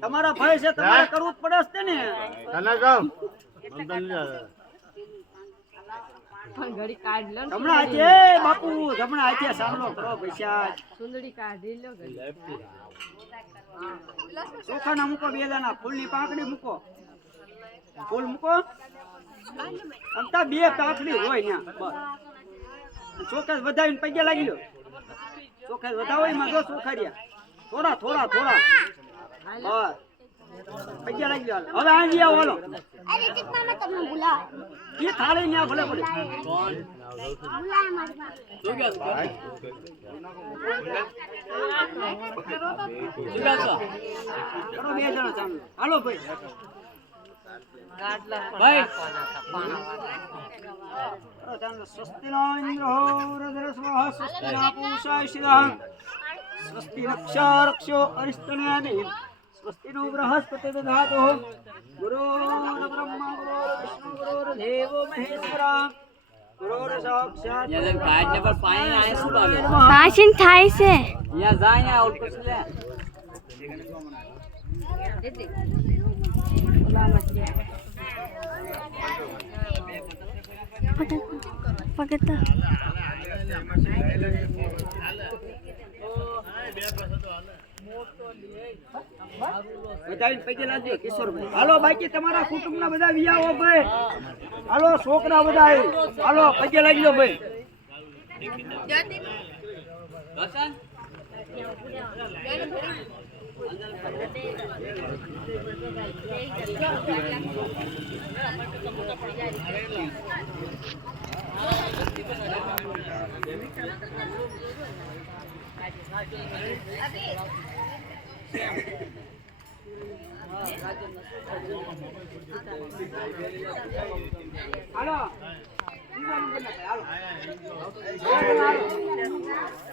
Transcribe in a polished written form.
તમારા ભાઈ છે તમારે કરવું જ પડે છે ને તને કામ પણ ઘડી કાઢ લો હમણાં આજે બાપુ હમણાં આજે સામનો કરો પૈસા સુંદરી કાઢી લો ઘડી ચોખાના મૂકો બે દાણા ફૂલની પાંખડી મૂકો ફૂલ મૂકો અમતા બે પાંખડી હોય ત્યાં બસ ચોખા વધાવીને પૈગે લાગી લો ચોખા વધાવો એમાં જો ચોખાડિયા થોડા થોડા થોડા બસ પૈગે લાગી લો હવે આંજી આવો હાલો અરે કિતના में तुमने बुला ये थाली नहीं भले भले बुलाया हमारे पास करो બે જણા ચાલો હાલો ભાઈ ભાઈ स्वस्ति नो इंद्रो रुद्रस्वः स्वस्ति न पूषा इषिदः स्वस्ति रक्षा रक्षो अरिष्टनेमि स्वस्ति नो बृहस्पति दधातुः गुरुर्ब्रह्मा गुरुर्विष्णु गुरुर्देवो महेश्वरः गुरुर् साक्षात् યાર કાઢ ને પર પાણી આય શું લાગે पाचन थाई से યા જા યા ઓર કુછ લે पकड़ता બધાને પૈકે લાગજો કિશોરભાઈ હાલો બાકી તમારા કુટુંબના બધા વિયાઓ ભાઈ હાલો છોકરા બધા હાલો પૈકે લાગજો ભાઈ રતન હાલો બીજા નંબરના ભાઈ હાલો